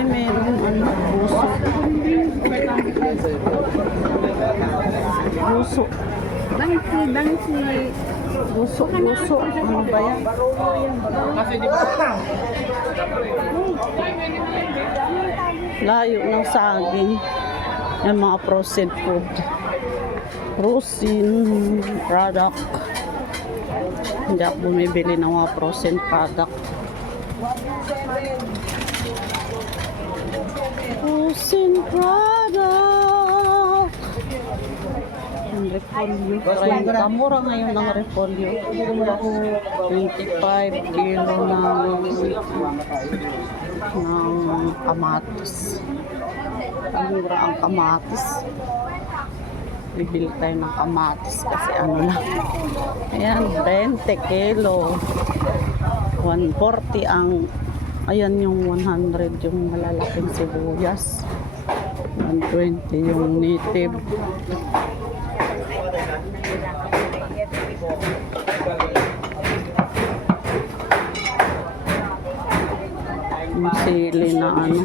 Ay, meron ano, puso. Puso. Bangsi, bangsi. Puso, puso. Ano ba yan? Layo ng saging. Yung mga processed food. Frozen product. Hindi ako bumibili ng mga frozen product. Frozen product. Ang repolyo. 30. Mura ngayon ng repolyo. 25 kilo ng ng kamatis. Mura ang kamatis. Bibili tayo ng kamatis kasi ano lang. Ayan, 20 kilo. 140 ang ayan yung 100 yung malalaking sibuyas. 120 yung native. Yung sili na ano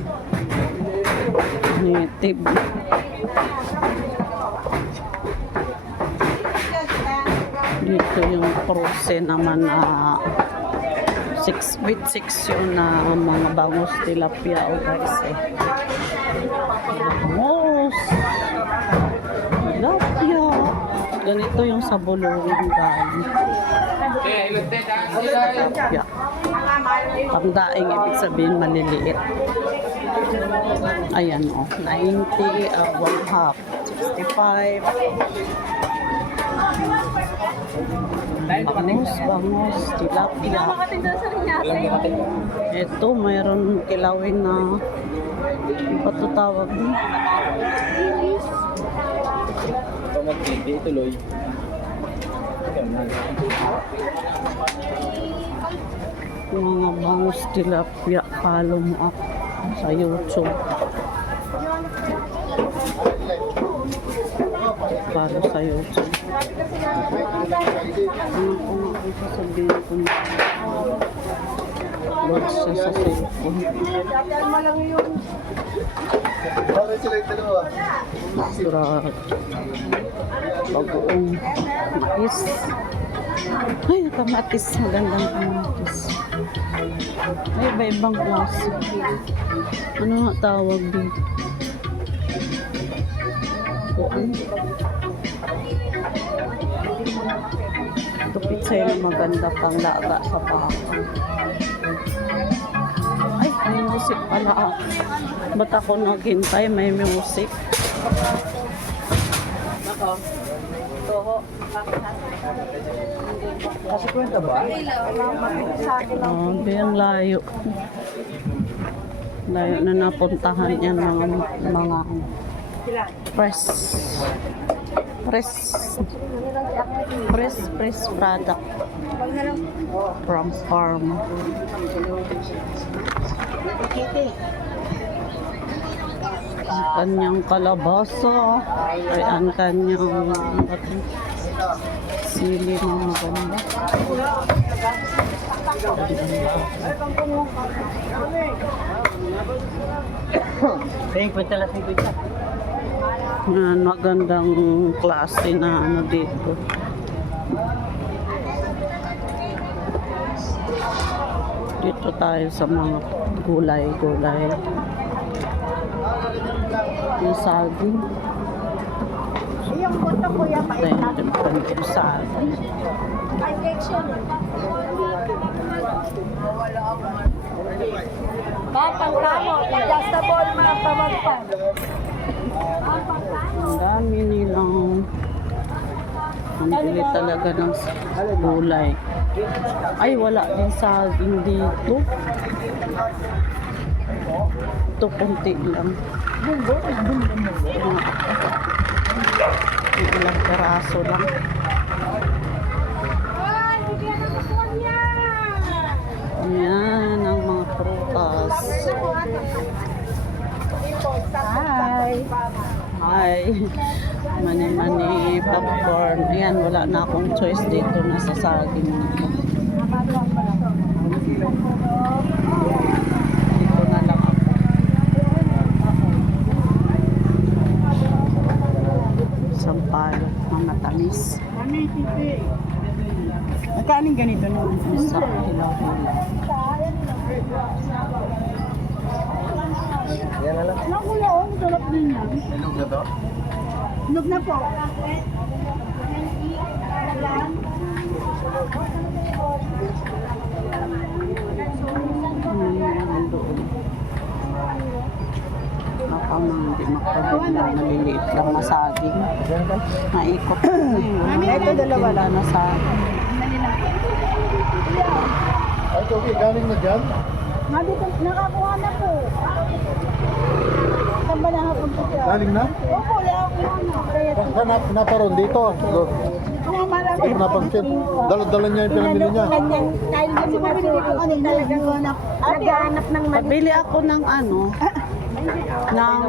native. Dito yung prose naman na 6 with 6 yun na mga bangus tilapia o guys eh. Bangus! Tilapia! Ganito yung sa bulungan dahil. Tilapia. Tangdaing ibig sabihin maliliit. Ayan o. 90, uh, one half. 65. Bangus, bangus, tilapia. Makatinda sa rinyate. Ito, mayroon kilawin na ito tawag din? Ito mag-TV, tuloy. Mga bangus, tilapia, follow mo ako sa YouTube. Follow sa YouTube. Ano ko nga kung sasabihin ko na Lord sa cellphone. Bakit sila yung dalawa? Sarap. Bagoong mais. Ay, kamatis. Magandang kamatis. Ay, iba-ibang klase. Ano nga tawag dito? Bagoong. Ito pizza yung maganda pang laga sa baka. Ay, may music pala ako. Ba't ako naghintay? May music. Kasi kwenta ba? Oh, ang layo. Layo na napuntahan yan mga mga press press press press product from farm. Ang kanyang kalabasa, ay ang kanyang sili na maganda. Tingin kwenta Yan, magandang klase na ano dito. Dito tayo sa mga gulay-gulay. Yung saging. Yung punto kuya, Ito yung different yung saging. Kapang kamo, adjustable mga pamagpan. Ang dami nilang ang bili talaga ng gulay. Ay, wala din saging dito. Ito, punti lang. Ilang peraso lang. Ayan, ang mga prutas. Hi! hi mani-mani, popcorn. Ayan, wala na akong choice dito. Nasa saging na ako. Dito na lang ako. Sampalo, mga tamis. Magkaning ganito no? Sa hilaw-hilaw. Na to? Lug na po. Hindi makabit na maliliit lang na saging. Naikot ko na yun. Ito, dalawa Tinda na saging. Ay, Toby, galing na dyan? Nakakuha na po. Saan ba nakapunta siya? Galing na? Opo, na. Kaya Saan na, naparoon dito? Ay, napansin. Dala-dala niya yung pinamili niya. Suko, ano talagang naghahanap ng mali. Pabili ako ng ano, ng,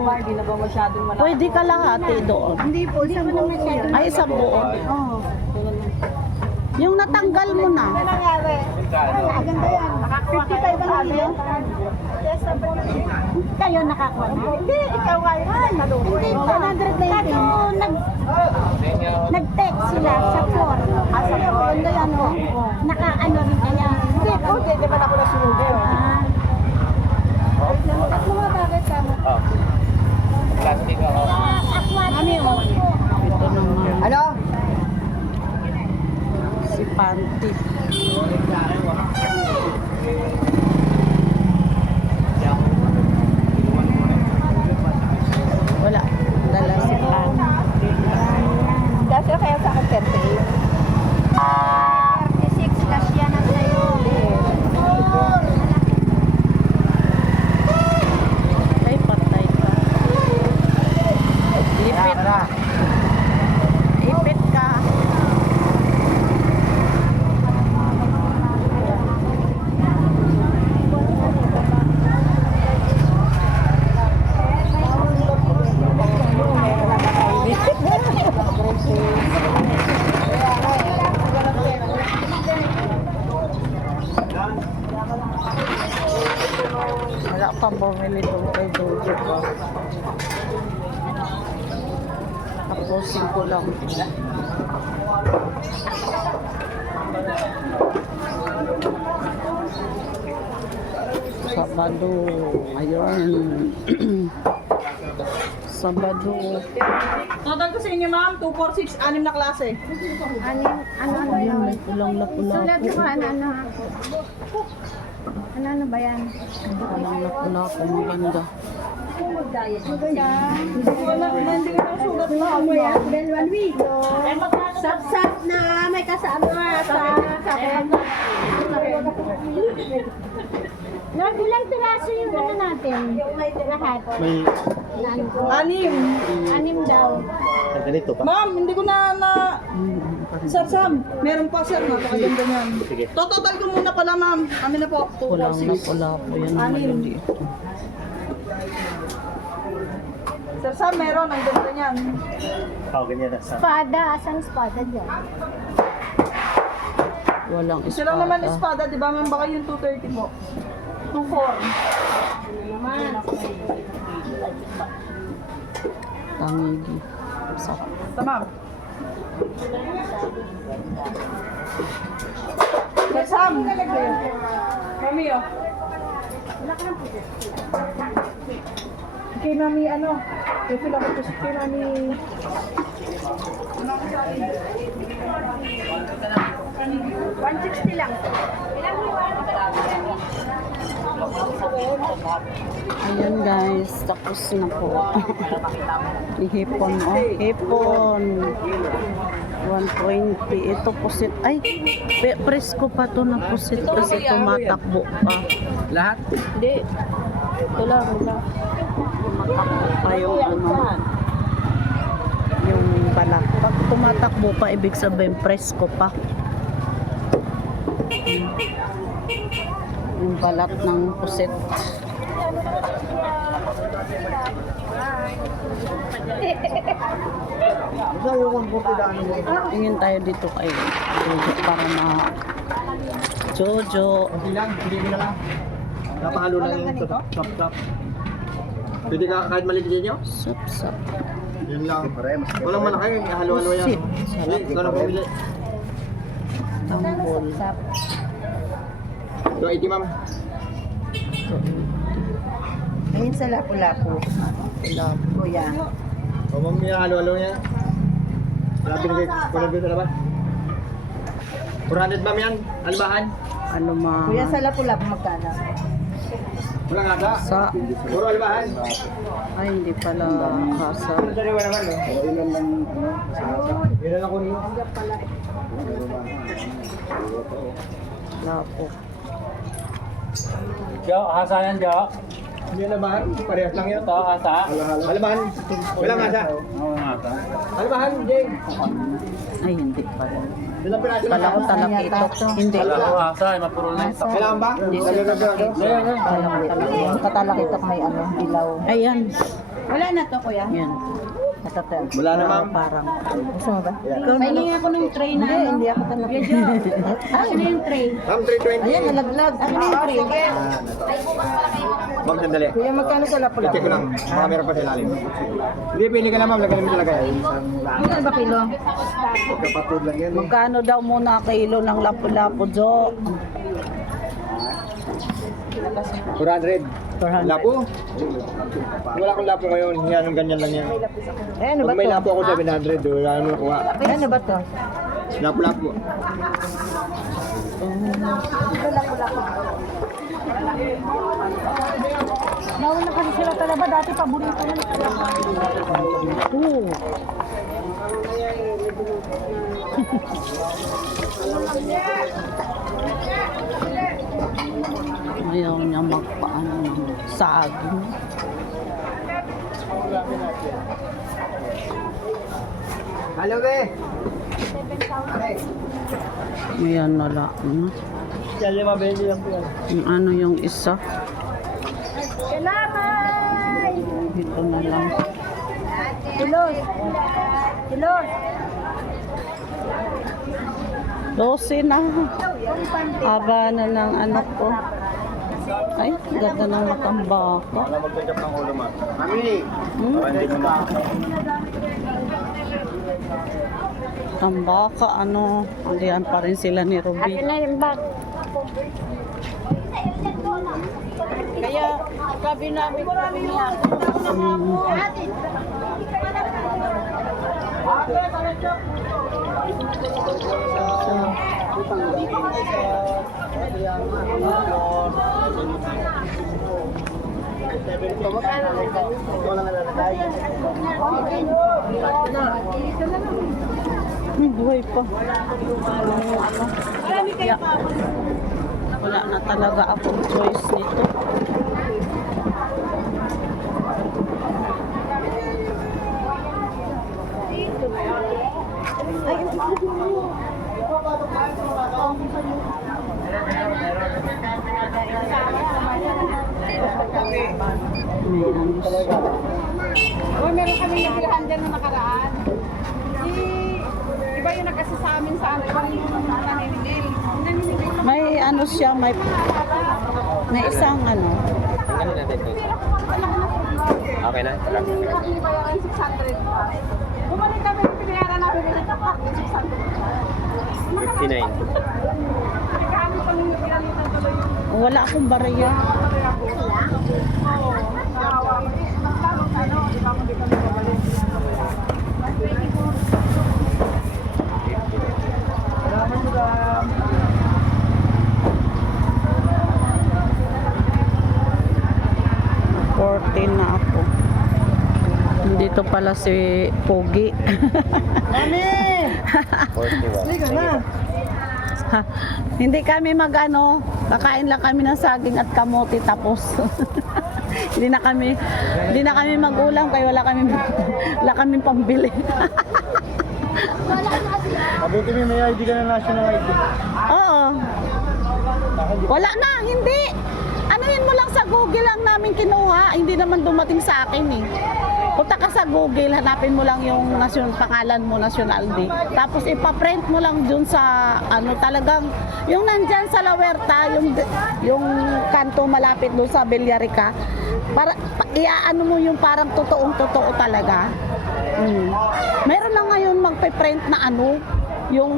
pwede kalahati doon. Hindi po, isang buo po. Ay, isang buo. Oo. Yung natanggal mo na. Ano nangyari? Maganda yan. 55 ang kilo. Kayo nakakuha na? Hindi, ikaw yun. Hindi, 119. Kaso nag, nag-text sila sa 4. Ah, sa 4. Ano yan o? Naka-ano rin kaya. Hindi po, hindi naman ako nasunod. Ah. Tatlo nga bakit ka mo? Plastic ako. Ano yun? Ito naman. Ano? Si Panty. Wala. Dala si Panty. Dati kaya sa akin 38. 36 cash yan ang sa'yo. Ay, patay ka. Lipit. Ipit ka. Wala pa bumili doon kay Jojo ko. Tapusin ko lang. Sabado. Ayun. Sabado. Total ko sa inyo, ma'am, 2, 4, 6, 6 na klase. Ano yung, ano, ano, ano? may kulang na pula Sulat ko ano, ano. Ano, ano ba yan? Kulang na po. Maganda. Wala, hindi ko na sulat na. Ano yan? Dalawang wilo. Sap-sap na may kasama sa Lord, ilang piraso yung ano natin? Lahat. May Anim. Anim daw. ganito pa. Ma'am, hindi ko na na... Sir Sam, meron pa sir, napakaganda niyan. Sige. Total ko muna pala, ma'am. Kami na po, 2, Kulang 4, na 6. pula po. Yan maliliit. Sir Sam, meron. Ang ganda niyan. Oo, ganyan na. Sa Espada, asan espada dyan? Walang Isa lang naman espada. espada, di ba ma'am? Baka yung 230 po. 2, 4. Tangigi. Sa Tama. Sir Sam. Mami, oh. Kay Mami, ano? Refill ako po kay Mami. 160 lang. Ayan guys, tapos na po. Hipon, oh, hipon. 120. Ito pusit. Ay, presko pa to na pusit kasi tumatakbo pa. Lahat? Hindi. Ito lang, wala. Tumatakbo pa yung ano. Yung balak. Pag tumatakbo pa, ibig sabihin presko pa. Yung balat ng pusit. Isa Tingin tayo dito kay Jojo para ma... Jojo. Hindi lang, hindi mo na lang. Napahalo lang yung chop chop chop. Pwede ka kahit maliit din yun? Sup, sup. Yun lang. Walang malaki, halo-halo yan. Sarap. Ikaw na pumili. Istanbul. So, 80 ma'am. Ayun sa lapu-lapu. Kuya. O ma'am, yung halo-halo niya. Wala binigay, wala binigay sa labas. 400 ma'am yan, albahan. Ano ma? Kuya sa lapu-lapu magkano? Wala nga sa. Sa, Puro albahan. ay hindi pala kasa. Ano sariwa naman, no? Ilan lang, ano? Ilan lang kunin. Lapo. Jo, hasa yan, Jo. Hindi albahan, parehas lang yan. Ito, hasa. Albahan, wala nga sa. Oo, hasa. Albahan, Jeng. Ay, hindi pala. Ilang piraso Kala ko talakitok. Hindi. Wala ko hasa, eh, mapuro na ito. Kailangan ba? Hindi? Kala talakitok. Katalakitok may ano, dilaw. Ayan. Wala na to, kuya. Yan. Matatel. Wala na ma'am. Parang. Gusto mo ba? May ako ng tray na Hindi, hindi ako talaga. Akin na yung tray. Ma'am, 320. Ayan, nalaglag. Na yung tray. Ma'am, sandali. Kuya, magkano sa lapu-lapu? I-check ko lang. Baka meron pa sa ilalim. Hindi, pili ka lang ma'am. Lagyan mo talaga yan. Magkano ba kilo? Kapatid lang yan. Magkano daw muna kilo ng lapu-lapu, Jo? 400. 400. Lapo? Wala akong lapo ngayon. Yan, ang ganyan lang yan. Eh, ano ba Pag may to? lapo ako 700, wala naman nakuha. Eh, ano ba to? Lapo-lapo. Nauna kasi sila talaga. Dati paborito na. Oo. Ayaw niya magpaano ng saging. Hello, be. Ayan na lang. Ano? Yan, lima, beli lang po yan. Yung ano yung isa. Ito na lang. Tulos! Tulos! 12 na. Aga na ng anak ko. Ay, ganda ng matambaka. Wala ng ulo. Mami! Hmm? Para hindi mo na. Tambaka, ano, andiyan pa rin sila ni Ruby. na yung bag. Kaya, sabi namin, May buhay pa. Wala na talaga akong choice nito. Dyan na nakaraan. Di, iba yung nagkasi sa amin sa ano, iba yung naninigil. Naninigil na May ano siya, may may isang ano. Okay na? iba yung 600 pa. Bumalik kami, pinayaran namin yung 600. 59. Nagkahamit pa nung pinalitan tuloy yung Wala akong barya. Oo, 14 na ako. Dito pala si Pogi. Mami! 41. Hindi kami magano, kakain lang kami ng saging at kamote tapos. hindi na kami hindi na kami magulam kaya wala kami wala kami pambili. Mabuti may ID ka na national ID. Oo. Wala na, hindi. Anuhin mo lang sa Google lang namin kinuha. Hindi naman dumating sa akin eh. Punta ka sa Google, hanapin mo lang yung national, pangalan mo, National Day. Tapos ipaprint mo lang dun sa, ano, talagang, yung nandyan sa La Huerta, yung, yung kanto malapit doon sa Villarica, para, pa, iaano mo yung parang totoong-totoo talaga. Mm. Meron na ngayon magpe-print na ano, yung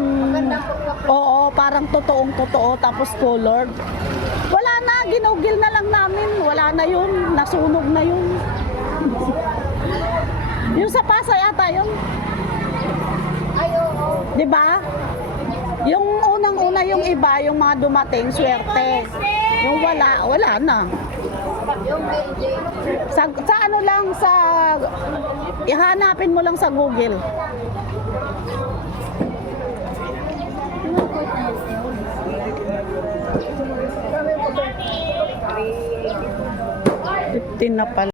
Oo, parang totoong totoo tapos colored. Ginugil na lang namin. Wala na yun, nasunog na yun. yung sa Pasay ata yun. Di ba? Yung unang-una yung iba, yung mga dumating, swerte. Yung wala, wala na. Sa, sa ano lang, sa... Ihanapin mo lang sa Google. Fifteen na pala.